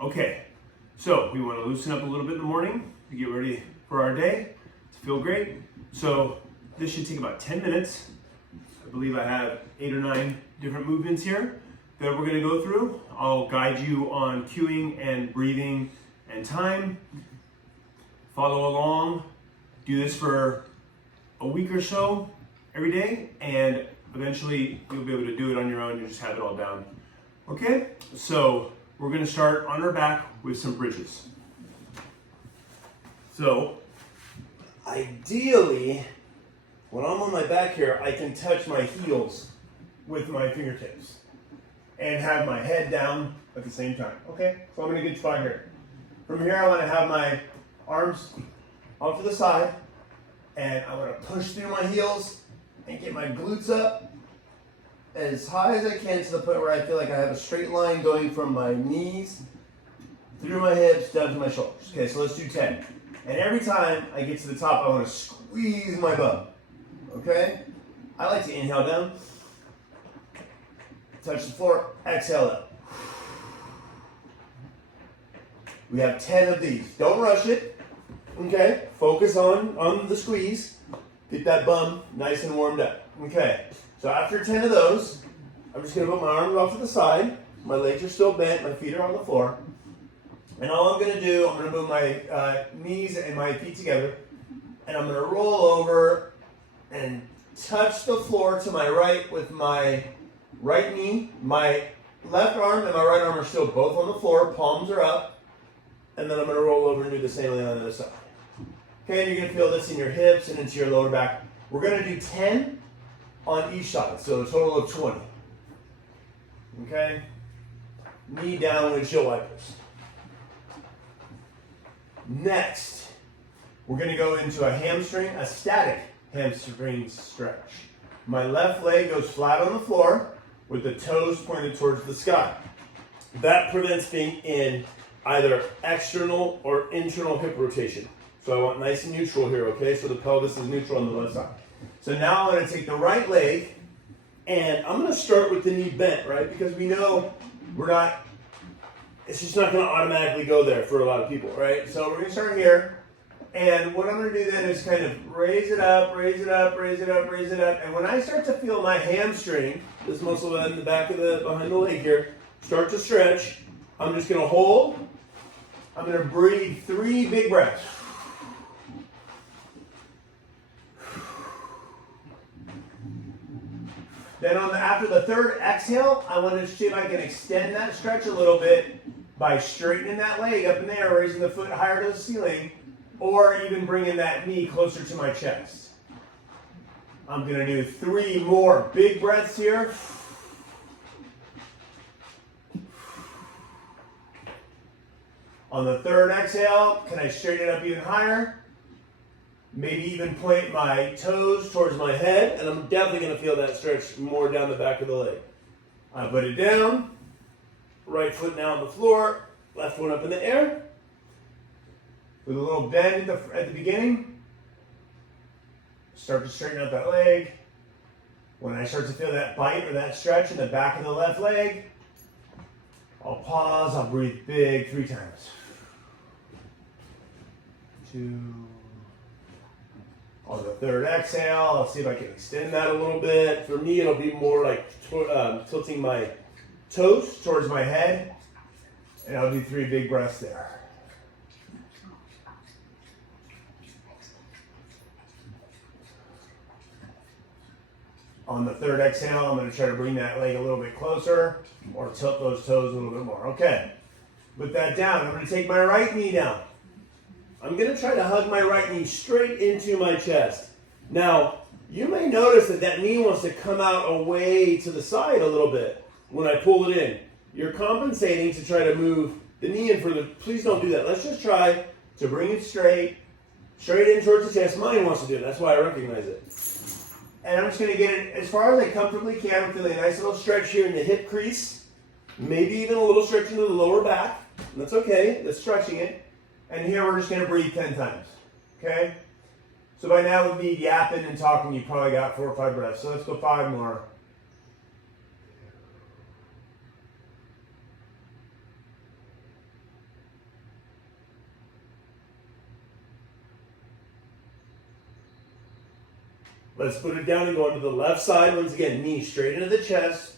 Okay, so we want to loosen up a little bit in the morning to get ready for our day, to feel great. So this should take about 10 minutes. I believe I have 8 or 9 different movements here that we're going to go through. I'll guide you on cueing and breathing and time. Follow along. Do this for a week or so every day, and eventually you'll be able to do it on your own. You just have it all down. Okay, so we're going to start on our back with some bridges. So ideally, when I'm on my back here, I can touch my heels with my fingertips and have my head down at the same time. Okay, so I'm in a good spot here. From here, I want to have my arms off to the side, and I want to push through my heels and get my glutes up as high as I can to the point where I feel like I have a straight line going from my knees through my hips down to my shoulders. Okay, so let's do 10. And every time I get to the top, I want to squeeze my bum. Okay? I like to inhale down, touch the floor, exhale up. We have 10 of these. Don't rush it. Okay? Focus on the squeeze. Get that bum nice and warmed up. Okay. So after 10 of those, I'm just going to put my arms off to the side. My legs are still bent. My feet are on the floor. And all I'm going to do, I'm going to move my knees and my feet together. And I'm going to roll over and touch the floor to my right with my right knee. My left arm and my right arm are still both on the floor. Palms are up. And then I'm going to roll over and do the same thing on the other side. Okay, and you're going to feel this in your hips and into your lower back. We're going to do 10 on each side, so a total of 20. Okay? Knee down, windshield wipers. Next, we're going to go into a static hamstring stretch. My left leg goes flat on the floor with the toes pointed towards the sky. That prevents being in either external or internal hip rotation. So I want nice and neutral here, okay? So the pelvis is neutral on the left side. So now I'm going to take the right leg, and I'm going to start with the knee bent, right? Because we know it's just not going to automatically go there for a lot of people, right? So we're going to start here, and what I'm going to do then is kind of raise it up, raise it up, raise it up, raise it up, and when I start to feel my hamstring, this muscle in the back of behind the leg here, start to stretch, I'm just going to hold. I'm going to breathe 3 big breaths. Then after the third exhale, I want to see if I can extend that stretch a little bit by straightening that leg up in the air, raising the foot higher to the ceiling, or even bringing that knee closer to my chest. I'm going to do 3 more big breaths here. On the third exhale, can I straighten it up even higher? Maybe even point my toes towards my head, and I'm definitely going to feel that stretch more down the back of the leg. I put it down, right foot now on the floor, left one up in the air, with a little bend at the beginning. Start to straighten out that leg. When I start to feel that bite or that stretch in the back of the left leg, I'll pause, I'll breathe big 3 times. 2. On the third exhale, I'll see if I can extend that a little bit. For me, it'll be more like tilting my toes towards my head, and I'll do 3 big breaths there. On the third exhale, I'm going to try to bring that leg a little bit closer, or tilt those toes a little bit more. Okay, put that down. I'm going to take my right knee down. I'm going to try to hug my right knee straight into my chest. Now, you may notice that knee wants to come out away to the side a little bit when I pull it in. You're compensating to try to move the knee in further. Please don't do that. Let's just try to bring it straight in towards the chest. Mine wants to do it. That's why I recognize it. And I'm just going to get it as far as I comfortably can. I'm feeling a nice little stretch here in the hip crease. Maybe even a little stretch into the lower back. That's okay. That's stretching it. And here we're just going to breathe 10 times. Okay? So by now with me yapping and talking, you probably got 4 or 5 breaths. So let's go 5 more. Let's put it down and go into the left side. Once again, knee straight into the chest.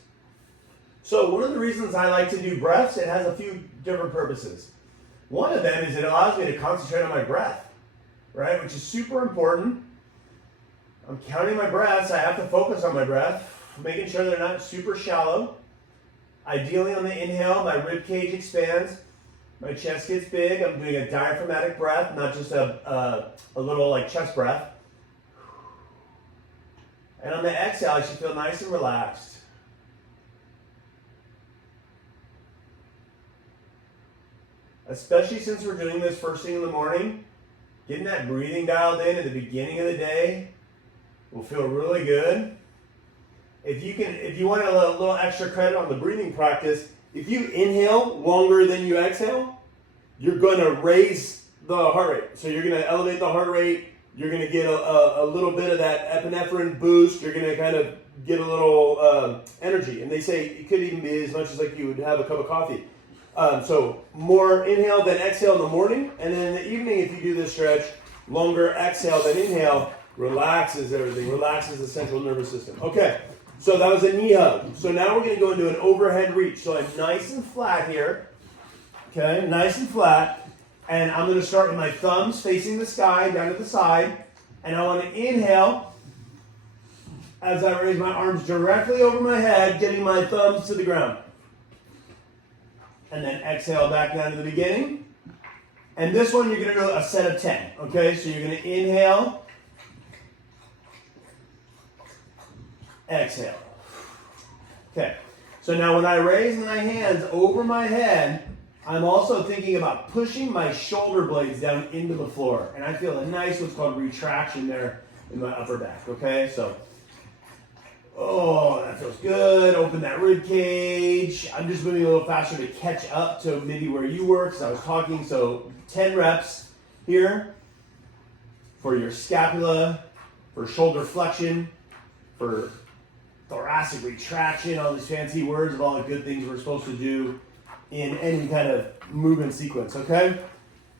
So one of the reasons I like to do breaths, it has a few different purposes. One of them is it allows me to concentrate on my breath, right? Which is super important. I'm counting my breaths. I have to focus on my breath, making sure they're not super shallow. Ideally on the inhale, my rib cage expands, my chest gets big. I'm doing a diaphragmatic breath, not just a little like chest breath. And on the exhale, I should feel nice and relaxed. Especially since we're doing this first thing in the morning, getting that breathing dialed in at the beginning of the day will feel really good. If you want a little extra credit on the breathing practice, if you inhale longer than you exhale, you're going to raise the heart rate. So you're going to elevate the heart rate. You're going to get a little bit of that epinephrine boost. You're going to kind of get a little energy. And they say it could even be as much as like you would have a cup of coffee. So more inhale than exhale in the morning. And then in the evening, if you do this stretch, longer exhale than inhale, relaxes everything, relaxes the central nervous system. Okay, so that was a knee hug. So now we're going to go into an overhead reach. So I'm nice and flat here. Okay, nice and flat. And I'm going to start with my thumbs facing the sky, down to the side. And I want to inhale as I raise my arms directly over my head, getting my thumbs to the ground. And then exhale back down to the beginning. And this one, you're going to do a set of 10. Okay, so you're going to inhale. Exhale. Okay, so now when I raise my hands over my head, I'm also thinking about pushing my shoulder blades down into the floor. And I feel a nice, what's called retraction there in my upper back. Okay, so, oh, that feels good. Open that rib cage. I'm just moving a little faster to catch up to maybe where you were because I was talking. So 10 reps here for your scapula, for shoulder flexion, for thoracic retraction, all these fancy words of all the good things we're supposed to do in any kind of movement sequence, okay?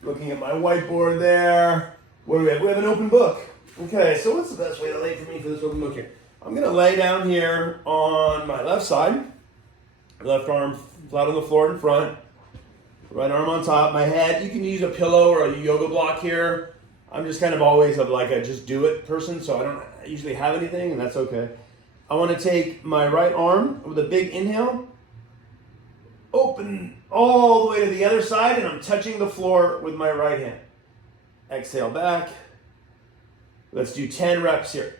Looking at my whiteboard there. What do we have? We have an open book. Okay, so what's the best way to lay for me for this open book here? I'm going to lay down here on my left side. Left arm flat on the floor in front. Right arm on top. My head, you can use a pillow or a yoga block here. I'm just kind of always like a just do it person, so I don't usually have anything, and that's okay. I want to take my right arm with a big inhale, open all the way to the other side, and I'm touching the floor with my right hand. Exhale back. Let's do 10 reps here.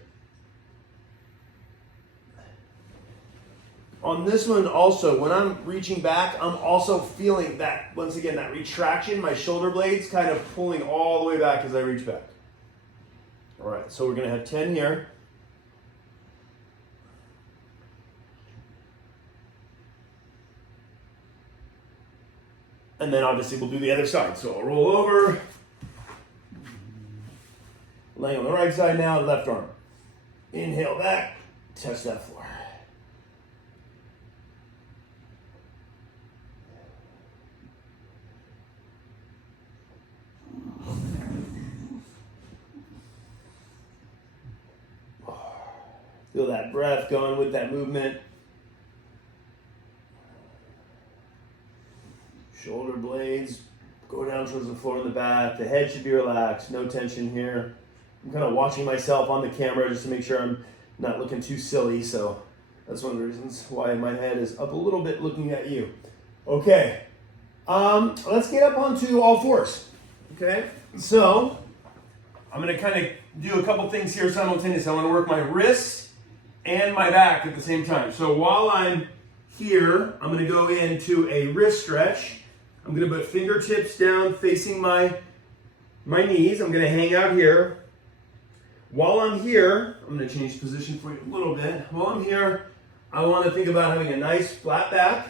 On this one also, when I'm reaching back, I'm also feeling that, once again, that retraction, my shoulder blades kind of pulling all the way back as I reach back. All right, so we're going to have 10 here. And then obviously we'll do the other side. So I'll roll over, laying on the right side now, left arm. Inhale back, touch that floor. Feel that breath going with that movement. Shoulder blades go down towards the floor in the back. The head should be relaxed. No tension here. I'm kind of watching myself on the camera just to make sure I'm not looking too silly. So that's one of the reasons why my head is up a little bit looking at you. Okay. Let's get up onto all fours. Okay. So I'm going to kind of do a couple things here simultaneously. I want to work my wrists and my back at the same time. So while I'm here, I'm going to go into a wrist stretch. I'm going to put fingertips down facing my knees. I'm going to hang out here. While I'm here, I'm going to change position for you a little bit. While I'm here, I want to think about having a nice flat back.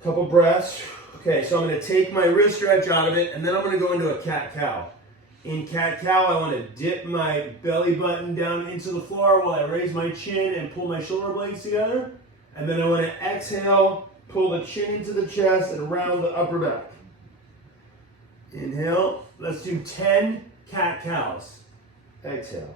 A couple breaths. Okay, so I'm going to take my wrist stretch out of it, and then I'm going to go into a cat-cow. In cat-cow, I want to dip my belly button down into the floor while I raise my chin and pull my shoulder blades together. And then I want to exhale, pull the chin into the chest and round the upper back. Inhale. Let's do 10 cat-cows. Exhale.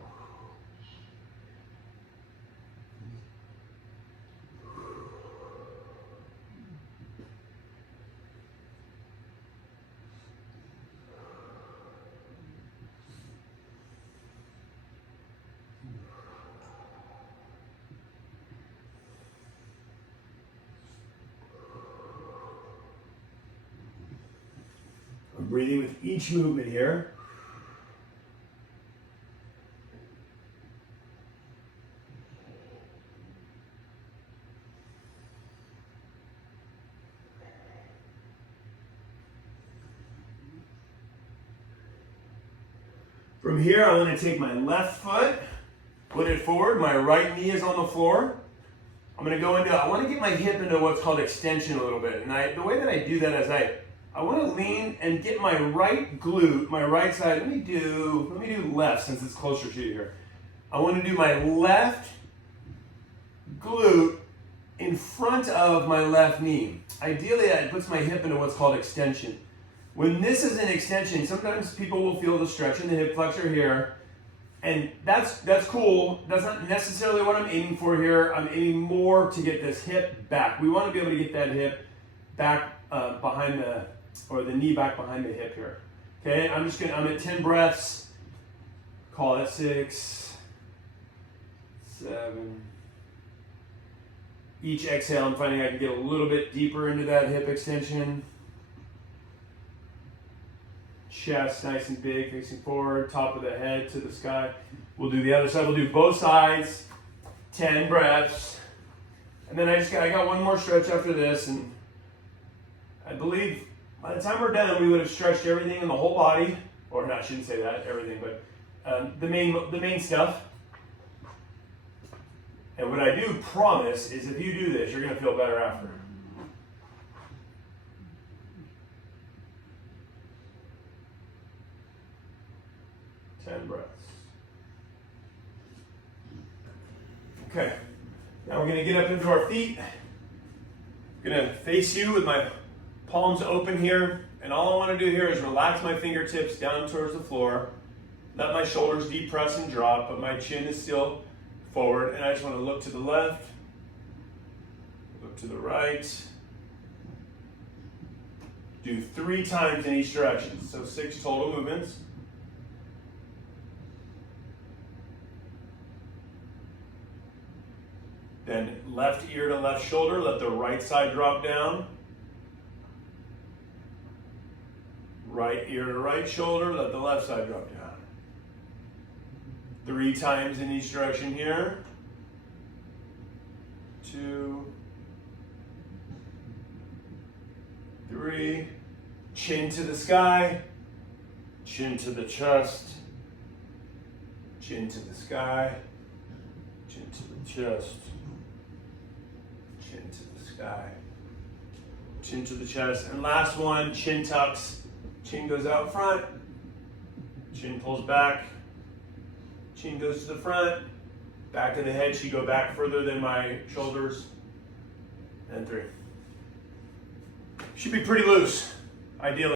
I'm breathing with each movement here. From here, I'm going to take my left foot, put it forward. My right knee is on the floor. I'm going to go into, I want to get my hip into what's called extension a little bit. And the way that I do that is I want to lean and get my right glute, my right side. Let me do left since it's closer to you here. I want to do my left glute in front of my left knee. Ideally, that puts my hip into what's called extension. When this is an extension, sometimes people will feel the stretch in the hip flexor here, and that's cool. That's not necessarily what I'm aiming for here. I'm aiming more to get this hip back. We want to be able to get that hip back behind the knee back behind the hip here. Okay, I'm at 10 breaths. Call it 6, 7. Each exhale, I'm finding I can get a little bit deeper into that hip extension. Chest nice and big, facing forward, top of the head to the sky. We'll do the other side. We'll do both sides, 10 breaths. And then I got one more stretch after this, and I believe by the time we're done, we would have stretched everything in the whole body, or not, I shouldn't say that, everything, but the main stuff. And what I do promise is if you do this, you're gonna feel better after. Breaths. Okay, now we're going to get up into our feet. I'm going to face you with my palms open here, and all I want to do here is relax my fingertips down towards the floor, let my shoulders depress and drop, but my chin is still forward, and I just want to look to the left, look to the right. Do 3 times in each direction, so 6 total movements. Then left ear to left shoulder, let the right side drop down. Right ear to right shoulder, let the left side drop down. 3 times in each direction here. 2, 3. Chin to the sky, chin to the chest, chin to the sky, chin to the chest. Chin to the sky, chin to the chest, and last one, chin tucks, chin goes out front, chin pulls back, chin goes to the front, back of the head should go back further than my shoulders, and 3. Should be pretty loose, ideally.